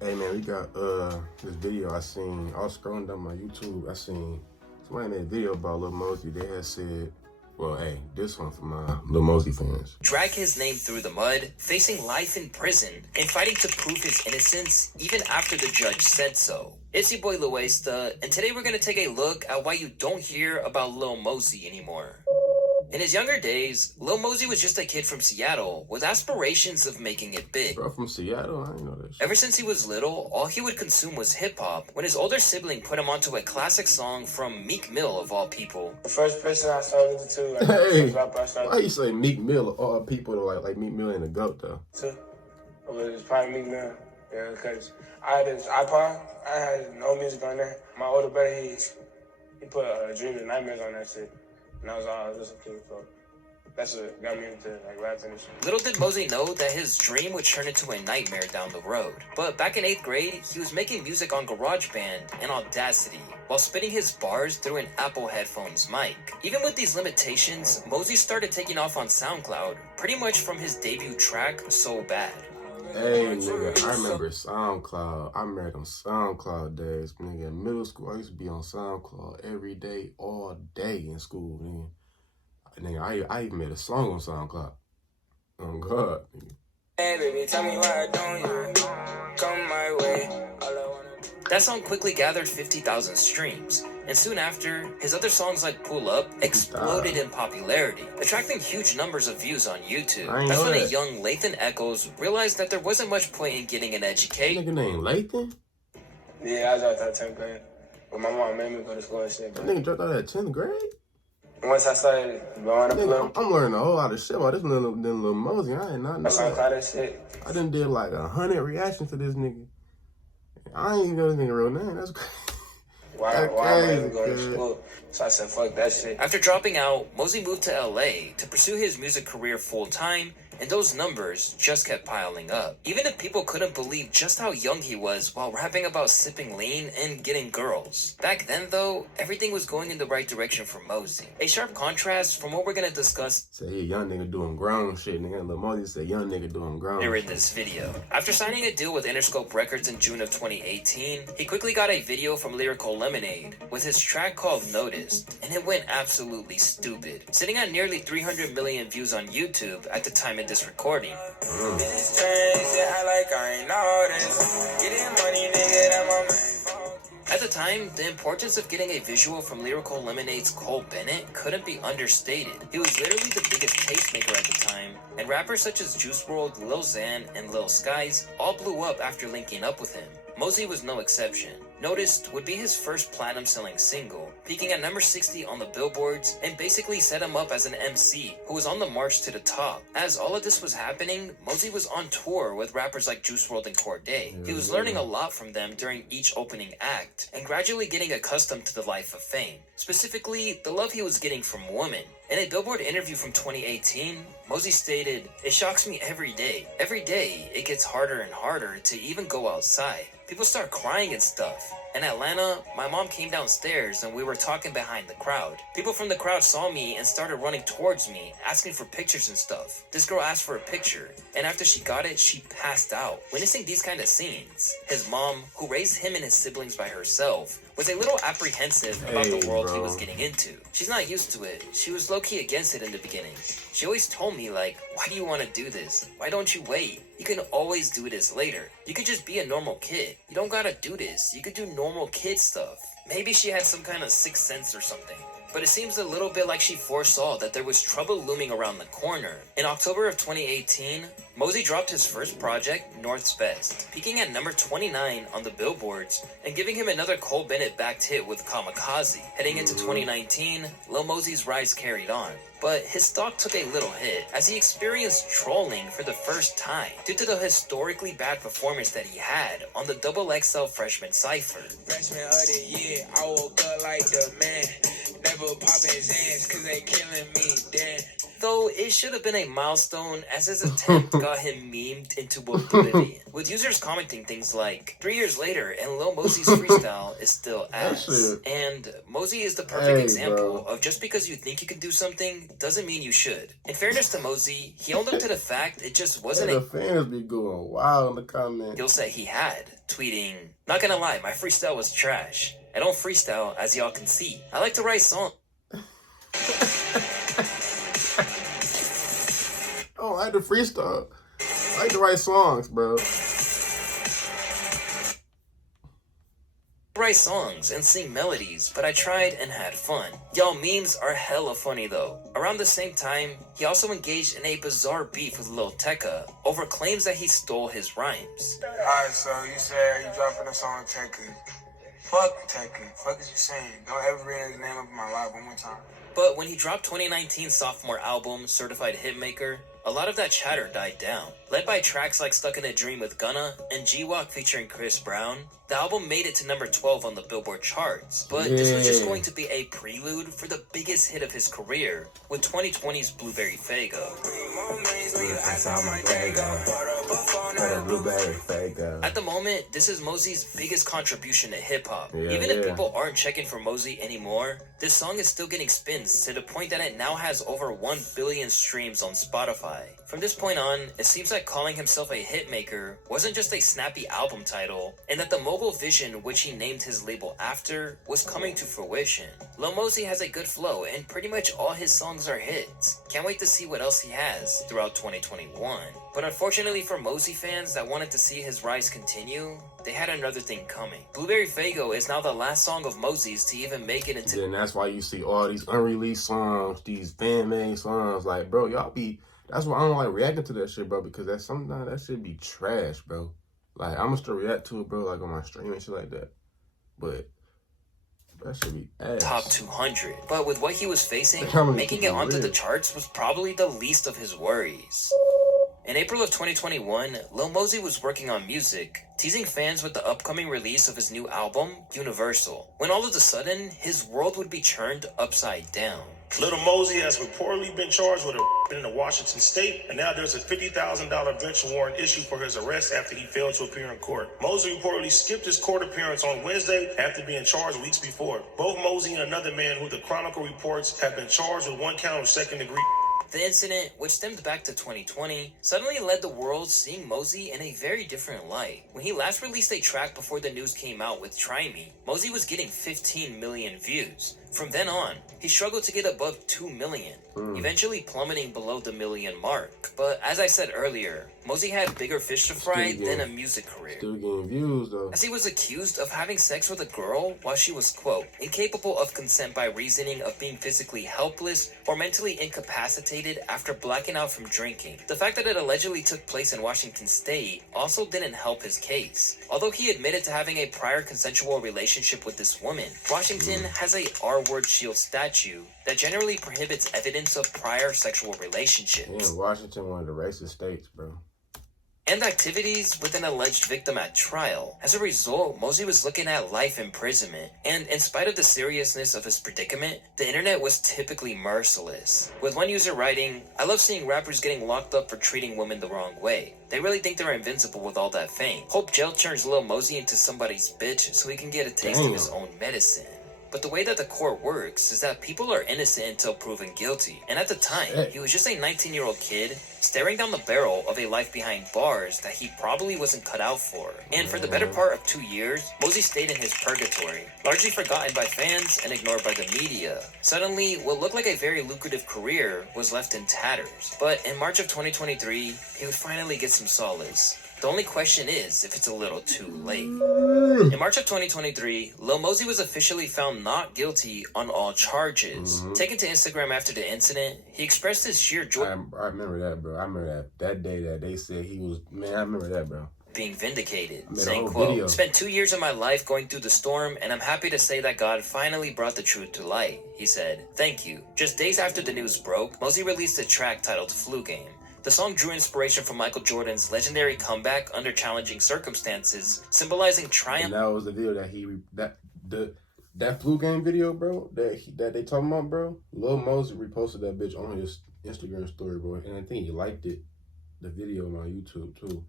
Hey man, we got this video I seen. I was scrolling down my YouTube. I seen somebody made a video about Lil Mosey. They had said, well, hey, this one for my Lil Mosey fans. Drag his name through the mud, facing life in prison, and fighting to prove his innocence even after the judge said so. It's your boy Luesta, and today we're gonna take a look at why you don't hear about Lil Mosey anymore. In his younger days, Lil Mosey was just a kid from Seattle with aspirations of making it big. Bro, from Seattle? I didn't know that shit. Ever since he was little, all he would consume was hip-hop when his older sibling put him onto a classic song from Meek Mill of all people. The first person I started listening to, like, hey, the first rapper I started why you say Meek Mill of all people to like Meek Mill and the GOAT though? to, was probably Meek Mill. Yeah, because I had this iPod, I had no music on there. My older brother, he put Dreams and Nightmares on that shit. And that was all I listened to, so that's what got me into like rapping and shit. Little did Mosey know that his dream would turn into a nightmare down the road. But back in 8th grade, he was making music on GarageBand and Audacity while spitting his bars through an Apple headphones mic. Even with these limitations, Mosey started taking off on SoundCloud, pretty much from his debut track, So Bad. Hey nigga, I remember SoundCloud. I remember them SoundCloud days. Nigga, in middle school, I used to be on SoundCloud every day, all day in school, nigga. Nigga, I even made a song on SoundCloud. Oh God, nigga. Hey baby, tell me why don't you come my way? All I wanna do. That song quickly gathered 50,000 streams, and soon after, his other songs like Pull Up exploded in popularity, attracting huge numbers of views on YouTube. That's when a young Lathan Echoes realized that there wasn't much point in getting an education. Nigga named Lathan? Yeah, I dropped out 10th grade. But my mom made me go to school and shit. That nigga dropped out at 10th grade? Once I started blowing up a little, I'm learning a whole lot of shit about this little Mosey. I ain't not know I that. that shit. I done did like 100 reactions to this nigga. I ain't even know this nigga real name. That's crazy. Why am I even going to school? So I said, fuck that shit. After dropping out, Mosey moved to LA to pursue his music career full-time, and those numbers just kept piling up. Even if people couldn't believe just how young he was while rapping about sipping lean and getting girls. Back then, though, everything was going in the right direction for Mosey. A sharp contrast from what we're gonna discuss say he a young nigga doing grown shit, nigga. Lil Mosey said young nigga doing grown in this video. After signing a deal with Interscope Records in June of 2018, he quickly got a video from Lyrical Lemonade with his track called Noticed, and it went absolutely stupid, sitting at nearly 300 million views on YouTube at the time of this recording. At the time, the importance of getting a visual from Lyrical Lemonade's Cole Bennett couldn't be understated. He was literally the biggest tastemaker at the time, and rappers such as Juice WRLD, Lil Xan, and Lil Skies all blew up after linking up with him. Mosey was no exception. Noticed would be his first platinum-selling single, peaking at number 60 on the billboards, and basically set him up as an MC who was on the march to the top. As all of this was happening, Mosey was on tour with rappers like Juice WRLD and Cordae. He was learning a lot from them during each opening act, and gradually getting accustomed to the life of fame. Specifically, the love he was getting from women. In a Billboard interview from 2018, Mosey stated, "It shocks me every day. Every day, it gets harder and harder to even go outside. People start crying and stuff. In Atlanta, my mom came downstairs and we were talking behind the crowd. People from the crowd saw me and started running towards me, asking for pictures and stuff. This girl asked for a picture, and after she got it, she passed out." Witnessing these kind of scenes, his mom, who raised him and his siblings by herself, was a little apprehensive about the world he was getting into. She's not used to it. She was low-key against it in the beginning. She always told me, like, "Why do you want to do this? Why don't you wait? You can always do this later. You could just be a normal kid. You don't gotta do this. You could do normal kid stuff." Maybe she had some kind of sixth sense or something. But it seems a little bit like she foresaw that there was trouble looming around the corner. In October of 2018, Mosey dropped his first project, North's Best, peaking at number 29 on the billboards and giving him another Cole Bennett-backed hit with Kamikaze. Heading into 2019, Lil Mosey's rise carried on. But his stock took a little hit as he experienced trolling for the first time due to the historically bad performance that he had on the XXL Freshman Cypher. Freshman of the year, I woke up like the man. Never popping Zans, cause they killing me, damn. Though it should have been a milestone as his attempt got got him memed into oblivion, with users commenting things like, 3 years later and Lil Mosey's freestyle is still ass. And Mosey is the perfect example of just because you think you can do something doesn't mean you should. In fairness to Mosey, he owned up to the fact it just wasn't the fans be going wild in the comments. skill set he had, tweeting, "Not gonna lie, my freestyle was trash. I don't freestyle, as y'all can see. I like to write songs." Oh, I like to freestyle. I like to write songs, bro. Write songs and sing melodies, but I tried and had fun. Y'all, memes are hella funny though. Around the same time, he also engaged in a bizarre beef with Lil Tecca over claims that he stole his rhymes. Alright, so you said you dropping a song with Tekka. Fuck Tekka. Fuck is you saying? Don't ever bring his name up in my life one more time. But when he dropped 2019's sophomore album, Certified Hitmaker, a lot of that chatter died down. Led by tracks like Stuck in a Dream with Gunna and G-Walk featuring Chris Brown, the album made it to number 12 on the Billboard charts. But this was just going to be a prelude for the biggest hit of his career, with 2020's Blueberry Faygo. At the moment, this is Mosey's biggest contribution to hip-hop. Even if people aren't checking for Mosey anymore, this song is still getting spins to the point that it now has over 1 billion streams on Spotify. From this point on, it seems like calling himself a hitmaker wasn't just a snappy album title, and that the mogul vision which he named his label after was coming to fruition. Lil Mosey has a good flow, and pretty much all his songs are hits. Can't wait to see what else he has throughout 2021. But unfortunately for Mosey fans that wanted to see his rise continue, they had another thing coming. Blueberry Faygo is now the last song of Mosey's to even make it into... And that's why you see all these unreleased songs, these fan-made songs. Like, bro, y'all be... That's why I don't like reacting to that shit, bro, because that sometimes that shit be trash, bro. Like, I'm gonna still react to it, bro, like on my stream and shit like that. But that should be ass. Top 200. But with what he was facing, making it onto the charts was probably the least of his worries. In April of 2021, Lil Mosey was working on music, teasing fans with the upcoming release of his new album, Universal, when all of a sudden, his world would be turned upside down. Little Mosey has reportedly been charged with a in the Washington state, and now there's a $50,000 bench warrant issued for his arrest after he failed to appear in court. Mosey reportedly skipped his court appearance on Wednesday after being charged weeks before. Both Mosey and another man who the Chronicle reports have been charged with 1 count of second-degree. The incident, which stemmed back to 2020, suddenly led the world seeing Mosey in a very different light. When he last released a track before the news came out with Try Me, Mosey was getting 15 million views. From then on, he struggled to get above 2 million, eventually plummeting below the million mark. But as I said earlier, Mosey had bigger fish to fry than a music career. Still getting views, though. As he was accused of having sex with a girl while she was, quote, incapable of consent by reasoning of being physically helpless or mentally incapacitated after blacking out from drinking. The fact that it allegedly took place in Washington State also didn't help his case. Although he admitted to having a prior consensual relationship with this woman, Washington has a R-word shield statute that generally prohibits evidence of prior sexual relationships. Yeah, Washington, one of the racist states, bro. And activities with an alleged victim at trial. As a result, Mosey was looking at life imprisonment, and in spite of the seriousness of his predicament, the internet was typically merciless. With one user writing, "I love seeing rappers getting locked up for treating women the wrong way. They really think they're invincible with all that fame. Hope jail turns Lil Mosey into somebody's bitch so he can get a taste of his own medicine." But the way that the court works is that people are innocent until proven guilty. And at the time, he was just a 19-year-old kid staring down the barrel of a life behind bars that he probably wasn't cut out for. And for the better part of 2 years, Mosey stayed in his purgatory, largely forgotten by fans and ignored by the media. Suddenly, what looked like a very lucrative career was left in tatters. But in March of 2023, he would finally get some solace. The only question is if it's a little too late. In March of 2023, Lil Mosey was officially found not guilty on all charges. Taken to Instagram after the incident, he expressed his sheer joy. I remember that, bro. I remember that day that they said he was, man, I remember that, bro. Being vindicated, saying, quote, "Spent 2 years of my life going through the storm, and I'm happy to say that God finally brought the truth to light," he said. "Thank you." Just days after the news broke, Mosey released a track titled Flu Game. The song drew inspiration from Michael Jordan's legendary comeback under challenging circumstances, symbolizing triumph. And that was the video that Flu Game video, bro, that they talking about, bro. Lil Mosey reposted that bitch on his Instagram story, bro, and I think he liked it. the video on my YouTube too.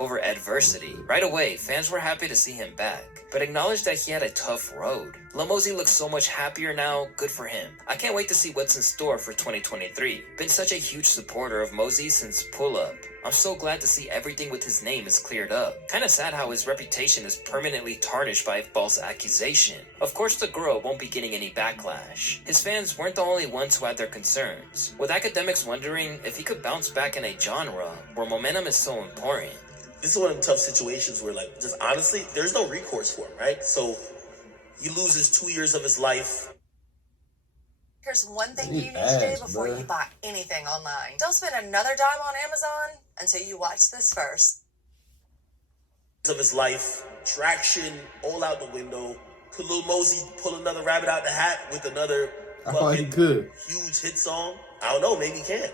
Over adversity. Right away, fans were happy to see him back, but acknowledged that he had a tough road. Lil Mosey looks so much happier now, good for him. I can't wait to see what's in store for 2023. Been such a huge supporter of Mosey since Pull Up. I'm so glad to see everything with his name is cleared up. Kinda sad how his reputation is permanently tarnished by a false accusation. Of course the girl won't be getting any backlash. His fans weren't the only ones who had their concerns, with academics wondering if he could bounce back in a genre where momentum is so important. This is one of the tough situations where, like, just honestly, there's no recourse for him, right? So he loses 2 years of his life. Here's one thing you need to do before you buy anything online. Don't spend another dime on Amazon until you watch this first. Of his life, traction all out the window. Could Lil Mosey pull another rabbit out the hat with another I thought he could. huge hit song? I don't know, maybe he can.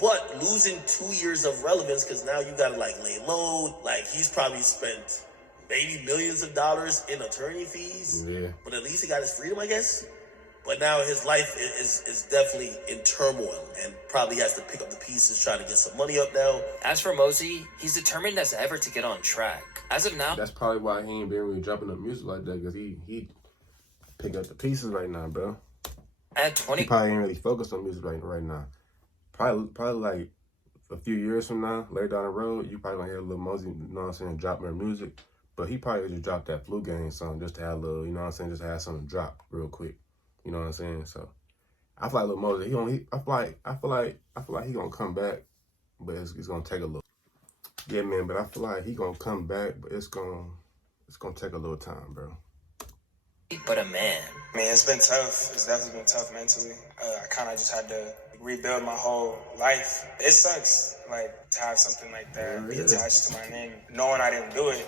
But losing 2 years of relevance, because now you gotta like lay low. Like, he's probably spent maybe millions of dollars in attorney fees. Yeah. But at least he got his freedom, I guess. But now his life is definitely in turmoil and probably has to pick up the pieces, trying to get some money up now. As for Mosey, he's determined as ever to get on track. As of now, That's probably why he ain't been really dropping up music like that, because he pick up the pieces right now, bro. at 20, He probably ain't really focused on music right now. Probably like a few years from now, later down the road, you probably gonna hear Lil Mosey, you know what I'm saying, drop more music. But he probably just dropped that Flu Game song just to have a little, you know what I'm saying, just to have something drop real quick. You know what I'm saying? So I feel like Lil Mosey, I feel like he gonna come back, but it's gonna take a little. Yeah, man, but I feel like he gonna come back, but it's gonna take a little time, bro. but a man. I mean, it's been tough. It's definitely been tough mentally. I kind of just had to rebuild my whole life. It sucks, like, to have something like that be attached to my name, knowing I didn't do it.